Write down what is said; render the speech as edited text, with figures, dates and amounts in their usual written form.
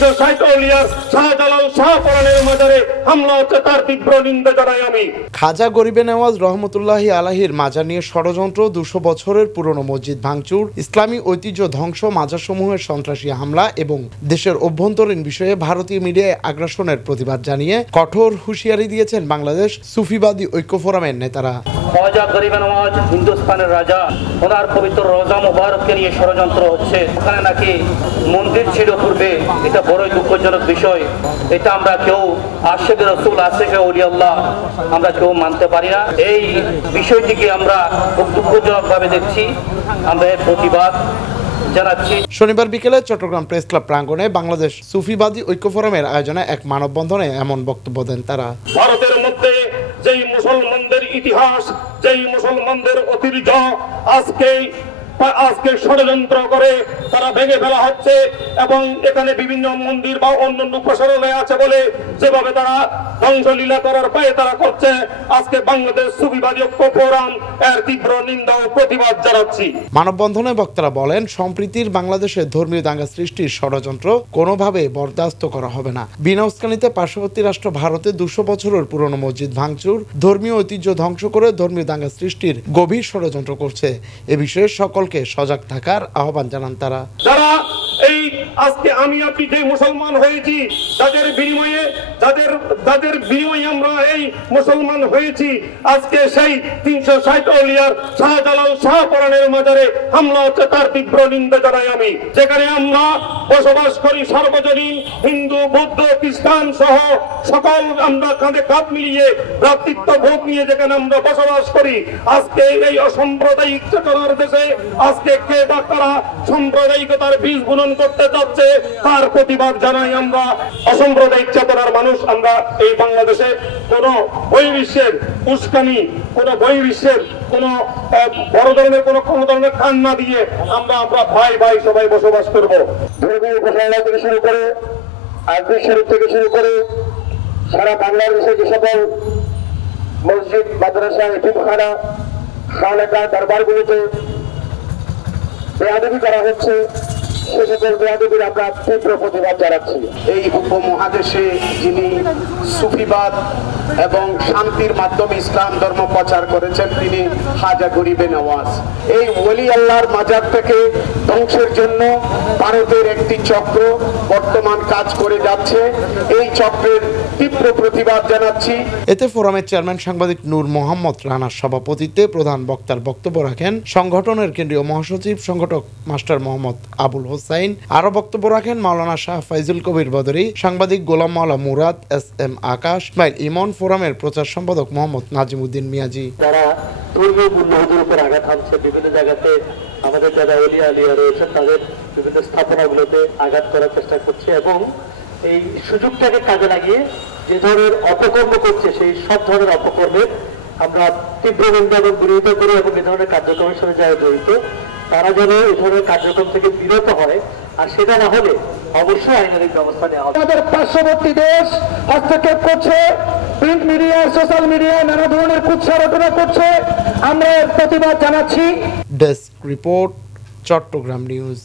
360 আউলিয়ার শাহজালাল শাহপরানের মাজারে হামলা হচ্ছে, তার তীব্র নিন্দা জানাই আমি। খাজা গরিবে নওয়াজ রহমতুল্লাহি আলাহির মাজার নিয়ে ষড়যন্ত্র, 200 বছরের পুরনো মসজিদ ভাঙচুর, ইসলামী ঐতিহ্য ধ্বংস, মাজারসমূহের সন্ত্রাসী হামলা এবং দেশের অভ্যন্তরীণ বিষয়ে ভারতীয় মিডিয়ায় আগ্রাসনের প্রতিবাদ জানিয়ে কঠোর হুঁশিয়ারি দিয়েছেন বাংলাদেশ সুফিবাদী ঐক্য ফোরামের নেতারা। খাজা গরিবে নওয়াজ হিন্দুস্তানের রাজা, ওনার পবিত্র রওজা মুবারককে নিয়ে ষড়যন্ত্র হচ্ছে। ওখানে নাকি মন্দির ছিল পূর্বে, এটা বড়ই দুঃখজনক বিষয়। এটা আমরা কেউ আশিক রাসূল, আশিক আউলিয়াল্লাহ আমরা কেউ মানতে পারি না। এই বিষয়টিকে আমরা খুব দুঃখজনকভাবে দেখছি, আমরা এর প্রতিবাদ জানাচ্ছি। শনিবার বিকেলে চট্টগ্রাম প্রেস ক্লাব প্রাঙ্গণে বাংলাদেশ সুফিবাদী ঐক্য ফোরামের আয়োজনে এক মানববন্ধনে এমন বক্তব্য দেন তারা। ভারতের মধ্যে যেই মুসলমানদের ইতিহাস, যেই মুসলমানদের ঐতিহ্য আজকে ষড়যন্ত্র করে তারা ভেঙে ফেলা হচ্ছে এবং এখানে বিভিন্ন মন্দির বা অন্যান্য উপাসনালয় আছে বলে যেভাবে তারা ধ্বংসলীলা করার পায়ে তারা করছে, আজকে বাংলাদেশ সুফিবাদী ঐক্য ফোরাম এর তীব্র নিন্দা ও প্রতিবাদ জানাচ্ছি। মানববন্ধনে বক্তারা বলেন, সম্প্রীতির বাংলাদেশে ধর্মীয় দাঙ্গা সৃষ্টির ষড়যন্ত্র কোনোভাবে বরদাস্ত করা হবে না। বিনা উস্কানিতে পার্শ্ববর্তী রাষ্ট্র ভারতে 200 বছরের পুরনো মসজিদ ভাঙচুর, ধর্মীয় ঐতিহ্য ধ্বংস করে ধর্মীয় দাঙ্গা সৃষ্টির গভীর ষড়যন্ত্র করছে। এ বিষয়ে সকলকে সজাগ থাকার আহ্বান জানান তারা। যারা এই আজকে আমি আপনি যে মুসলমান হয়েছি, যাদের বিনিময়ে আমরা এই মুসলমান হয়েছি, আজকে সেই 360 আউলিয়ার শাহজালাল শাহপরানের মাজারে হামলা হচ্ছে, তার তীব্র নিন্দা জানাই আমি। যেখানে আমরা বসবাস করি সর্বজনীন হিন্দু, বৌদ্ধ, খ্রিস্টান সহ সকল আমরা কাঁধে কাঁধ মিলিয়ে ভ্রাতৃত্ব বোধ নিয়ে যেখানে আমরা বসবাস করি, আজকে এই অসাম্প্রদায়িক চেতনার দেশে আজকে কে বা কারা সাম্প্রদায়িকতার বীজ বুনন করতে যাচ্ছে, তার প্রতিবাদ জানাই আমরা। অসাম্প্রদায়িক চেতনার মানুষ আমরা এই বাংলাদেশে কোন বহির্বিশ্বের উস্কানি, কোন বহির্বিশ্বের কোন বড় ধরনের কোন ধরনের কান না দিয়ে আমরা ভাই ভাই সবাই বসবাস করব। ধর্মীয় উপাসনালয় থেকে শুরু করে আজমির শরীফ থেকে শুরু করে সারা বাংলাদেশে যে সকল মসজিদ, মাদ্রাসা, এতিমখানা, খানকা, দরবারগুলোতে বেয়াদবি করা হচ্ছে, সে সকল বেয়াদবির আমরা তীব্র প্রতিবাদ জানাচ্ছি। এই উপমহাদেশে যিনি সুফিবাদ এবং শান্তির মাধ্যমে ইসলাম ধর্ম প্রচার করেছেন, তিনি খাজা গরিবে নওয়াজ। এই ওলি আল্লাহর মাজার থেকে ধ্বংসের জন্য ভারতের একটি চক্র বর্তমান কাজ করে যাচ্ছে। এই চক্রের তীব্র প্রতিবাদ জানাচ্ছি। এতে ফোরামের চেয়ারম্যান সাংবাদিক নূর মোহাম্মদ রানার সভাপতিত্বে প্রধান বক্তার বক্তব্য রাখেন সংগঠনের কেন্দ্রীয় মহাসচিব সংগঠক মাস্টার মোহাম্মদ আবুল হোসাইন। আরো বক্তব্য রাখেন মাওলানা শাহ ফাইজুল কবির বদরি, সাংবাদিক গোলাম মাওলা মুরাদ, এস.এম. আকাশ, ইসমাইল ইমন, ফোরামের প্রচার সম্পাদক মোহাম্মদ নাজিমউদ্দিন মিয়াজি। তারা ধর্মীয় মূল্যবোধের উপর আঘাত হানছে, বিভিন্ন জায়গাতে আমাদের যারা ওলিয়া আলিয়া রয়েছেন তাদের বিভিন্ন স্থাপনাগুলোতে আঘাত করার চেষ্টা করছে এবং এই সুযোগটাকে কাজে লাগিয়ে যে ধরনের অপকর্ম করছে, সেই সব ধরনের অপকর্মের আমরা তীব্র নিন্দা এবং বিরোধিতা করি এবং এই ধরনের কার্যক্রমের সাথে যারা জড়িত তারা যেন এই ধরনের কার্যক্রম থেকে বিরত হয়, আর সেটা না হলে অবশ্যই আইনানুগ ব্যবস্থা নেওয়া হবে। আমাদের পার্শ্ববর্তী দেশ হস্তক্ষেপ করছে, প্রিন্ট মিডিয়া, সোশ্যাল মিডিয়া নানা ধরনের কুৎসারটনা করছে, আমরা এর প্রতিবাদ জানাচ্ছি। Desk report, Chattogram news.